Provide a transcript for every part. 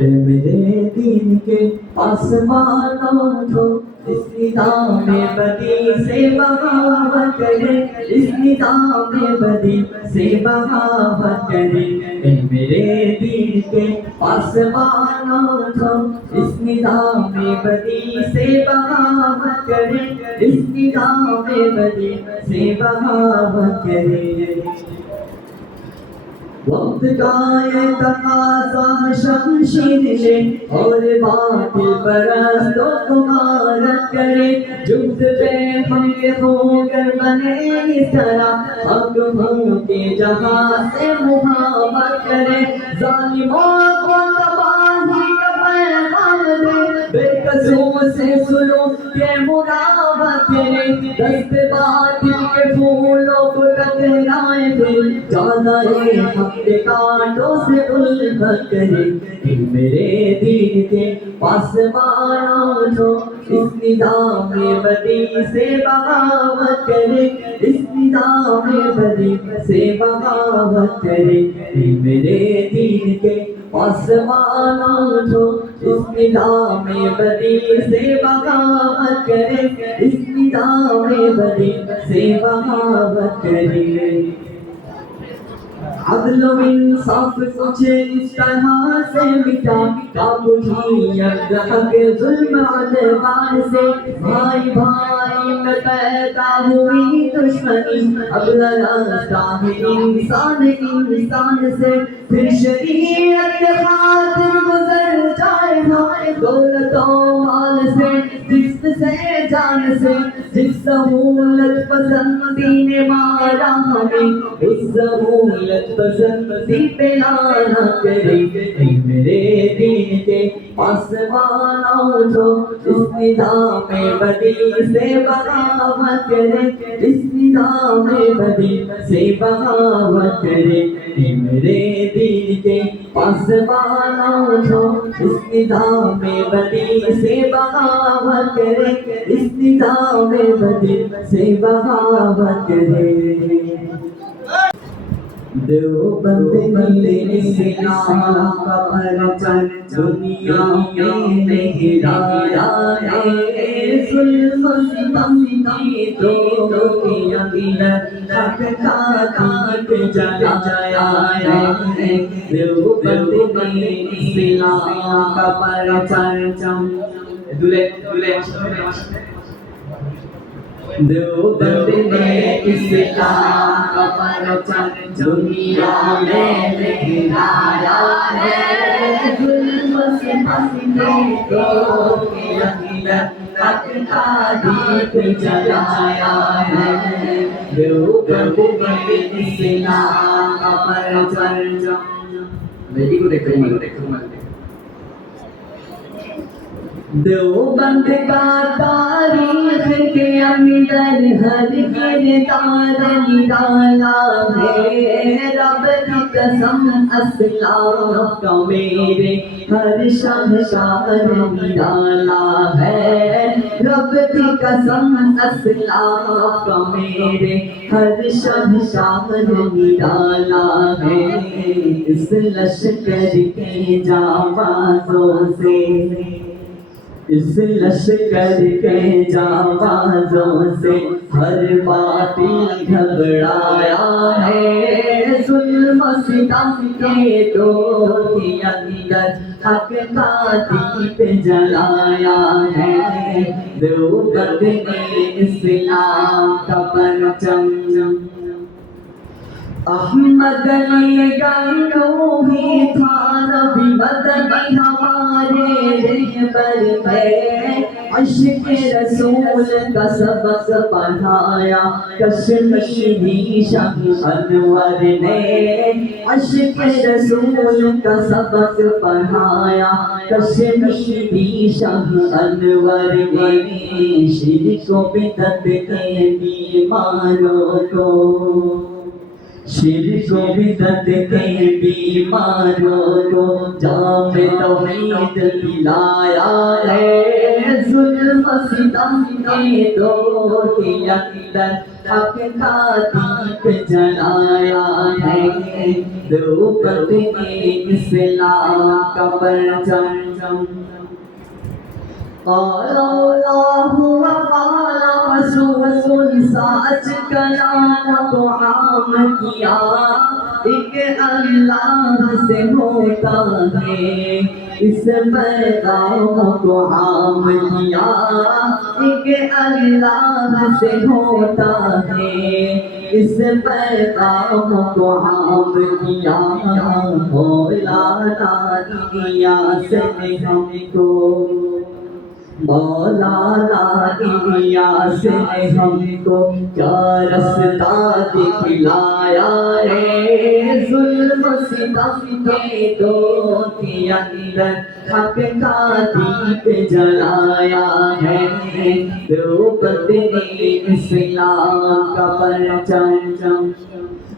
میرے دین کے آسمانوں کو اس نظام بدی سے بغاوت کرے، اس نظام بدی سے بغاوت کرے۔ اے میرے دین کے آسمانوں کو اس نظام بدی سے بغاوت کرے، اس نظام بدی سے بغاوت کرے۔ وقت کا یہ تقاضا شمشیر لے اور باطل پرستوں کو غارت کرے، جھوٹ پہ حملے ہو کر بنے اس طرح حق ہوں کے جہاں سے محبت کرے، ظالموں کو تباہی کا پیغام دے، بے قصور سے سلوک کے مراوت کرے، دست باطل کے پھولوں کو ٹکرائے پھر جانائے حق کے کانٹوں سے الفت کرے۔ میرے دین کے پاسبانوں اٹھو، اس نظام بدی سے بغاوت کرے، اس نظام بدی سے بغاوت کرے۔ میرے دین کے پاسبانوں اٹھو، اس نظام بدی سے بغاوت کرے، اس نظام بدی سے بغاوت کرے۔ عدل و انصاف کچھ اس طرح سے مٹا، کام اٹھی حق ظلم عدوان سے، بھائی بھائی میں پیدا ہوئی دشمنی، اب راستہ ہے انسان انسان سے، پھر شریعت کے خاطر گزر جائے گا، دولت و مال سے، جسم سے جان سے، جس سہولت پسندی نے مارا ہمیں، اس سہولت پسندی پہ لانا کرے۔ میرے دین کے پاسبانوں اٹھو، اس نظام بدی سے بغاوت کرے، اس نظام بدی سے بغاوت کرے۔ میرے دین کے پاسبانوں اٹھو، اس نظام بدی سے بغاوت کرے، اس نظام بدی سے بغاوت کرے۔ دیوبند ملے اسلام کا پرچم دنیا میں لہرایا ہے، ظلم و ستم کی دو کے اندر حق کا دیپ جلایا ہے۔ دیوبند ملے اسلام کا پرچم دیوبند میں اسلام کا پرچم دنیا میں لہرایا ہے، ظلم و ستم کے اندر حق کا دیپ جلایا ہے۔ دیوبند میں اسلام کا پرچم بیٹی کو دیکھو دیوبند کا تاریخ کے اندر ہر کردار نرالا ہے، رب کی قسم اسلاف کا میرے ہر شہنشاہ نرالا ہے، رب کی قسم اسلاف کا میرے ہر شہنشاہ نرالا ہے۔ اس لشکر کے جانبازوں سے، اس لشکر کے جانبازوں سے ہر باطل گھبرایا ہے، ظلم و ستم کے دور کے اندر حق کا دیپ جلایا ہے۔ دیوبند میں اسلام کا پرچم احمد علی گنگوہی تھا، نبی مدنی ہمارے رہبر ہے، عشق رسول کا سبق پڑھایا کشمیری شاہ انور نے، عشق رسول کا سبق پڑھایا کشمیری شاہ انور نے، شرک و بدعت کے بیماروں کو، شرک و بدعت کے بیماروں کو جام توحید پلایا ہے، ظلم ستم کے دور کے اندر حق کا دیپ جلایا ہے، دیوبند نے اسلام کا پرچم قال اللہ وقال رسول سچ کلام کو عام کیا، ایک اللہ سے ہوتا ہے اس پیغام کو عام کیا، ایک اللہ سے ہوتا ہے اس پیغام کو عام کیا، مولانا الیاس نے ہم کو، مولانا الیاس نے ہم کو کیا رستہ دکھلایا ہے، ظلم ستم کے دور کے اندر حق کا دیپ جلایا ہے، دیوبند نے اسلام کا پرچم،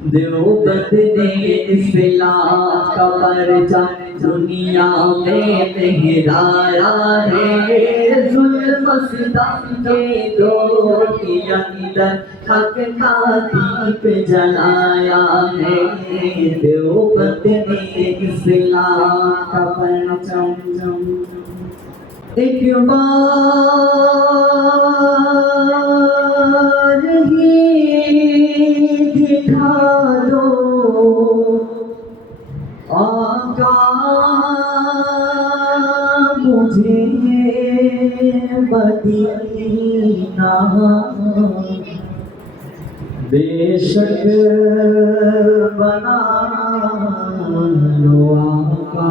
دیوبند نے اسلام کا پرچم دنیا میں لہرایا ہے، ظلم ستم کے دور کے اندر حق کا دیپ جلایا ہے، دیوبند نے اسلام کا پرچم، ایک بار ہی دکھا دو آقا مجھے مدینہ، بے شک بنا لو آقا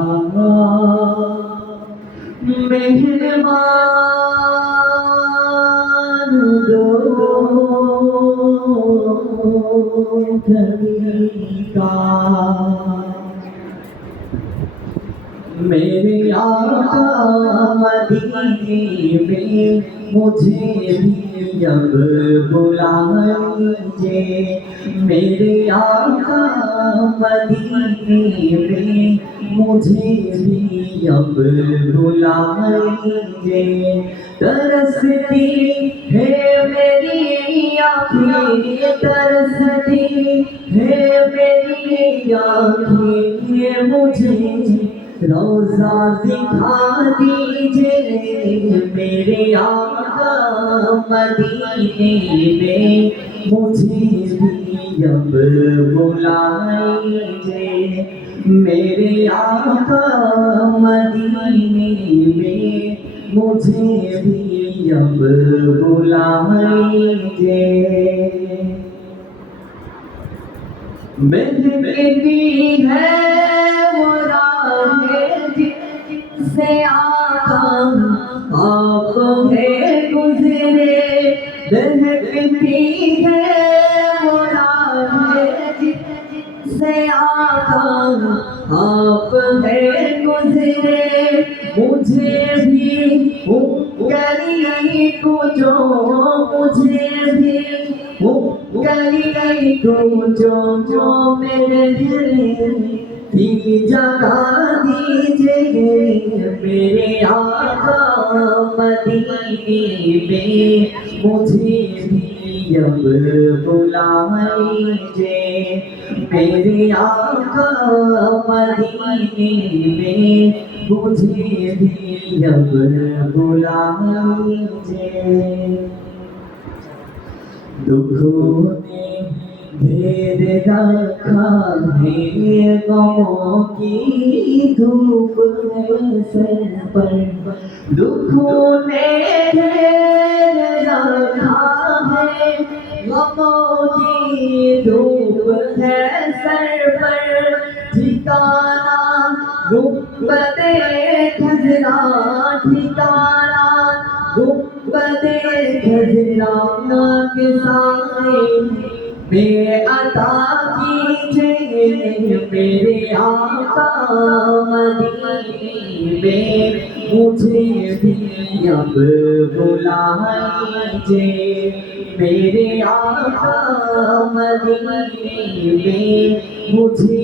مہربان دو کبھی کا، میرے آقا مدینے میں مجھے بھی اب بلا لیجیے، میرے آقا مدینے میں مجھے بھی اب بلا لیجیے، ترستی ہے میری آنکھیں، ترستی ہے میری آنکھیں، مجھے روضہ دکھا دیجئے، میرے آقا مدینے میں مجھے بھی اب بلا لیجئے، میرے آقا مدینے میں مجھے بھی اب بلا لیجئے، مہکتی ہے وہ راہ جن سے آقا آپ ہے گزرے، مہکتی ہے وہ راہ جن سے آقا آپ ہے گزرے، مجھے بھی گلی کو جو، مجھے بھی گلی کو جو میرے دل کی جگہ دیجئے، میرے آقا مدینے میں مجھے بھی اب بلا لیجئے، میرے آقا مدینے میں مجھے بھی اب بلا لیجئے، دکھوں نے گھیر رکھا ہے غموں کی دھوپ ہے سر پر، دکھوں نے گھیر رکھا ہے غموں کی دھوپ ہے سر پر، ٹھکانہ گنبد خضرا، ٹھکانہ گنبد خضرا کے سائے میں عطا کیجئے، میرے آقا مدینے میں مجھے بھی اب بلا لیجئے، میرے آقا مدینے میں مجھے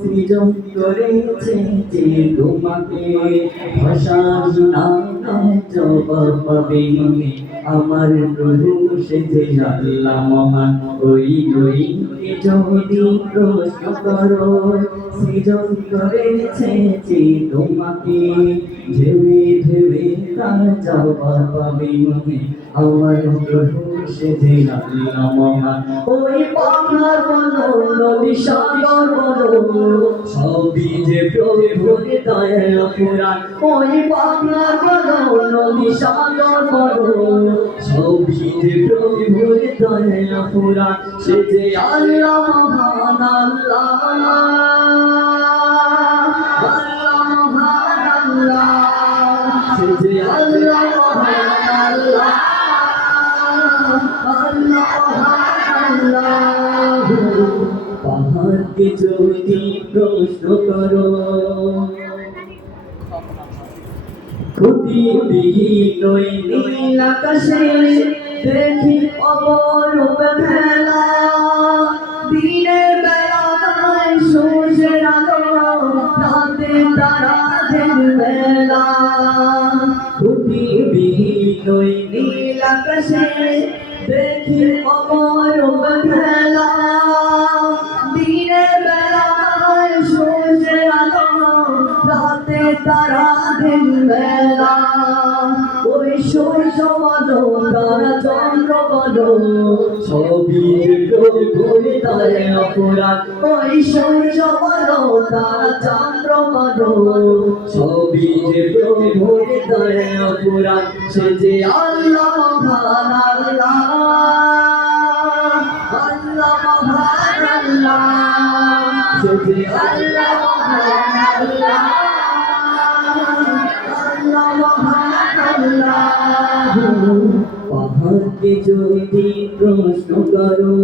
সৃজন করেছে যে তোমাকে ভাষা না জবাব পাবে আমার প্রভু সে যে আল্লাহ মহান ওই যদি প্রশ্ন করো সৃজন করেছে যে তোমাকে ভেবে ভেবে তার জবাব পাবে আমার প্রভু সে যে আল্লাহ মহান ওই পাহাড় বলো নদী সাগর বলো সবই যে প্রভুর দয়া পুরাণ ওই পাহাড় বলো নদী সাগর বলো সবই যে প্রভুর দয়া পুরাণ সে যে আল্লাহ মহান আল্লাহ সে যে আল্লাহ মহান আল্লাহ পাহাড়কে যদি প্রশ্ন করো খুঁটিবিহীন ওই নীল আকাশে দেখি অপরূপ খেলা দিনের বেলায় সূর্যের আলো রাতে তারাদের মেলা খুঁটিবিহীন ওই নীল আকাশে দেখি অপরূপ খেলা দিনের বেলায় সূর্যের আলো রাতে তারাদের মেলা ওই সূর্য বলো তারা চন্দ্র বলো সবই প্রভুর দয়া পুরাণ ওই সূর্য বলো তারা চন্দ্র বলো সবই প্রভুর দয়া পুরাণ সে যে আল্লাহ মহান আল্লাহ আল্লাহ মহান আল্লাহ সে যে আল্লাহ মহান আল্লাহ আল্লাহ মহান আল্লাহ পাহাড়কে যদি প্রশ্ন করো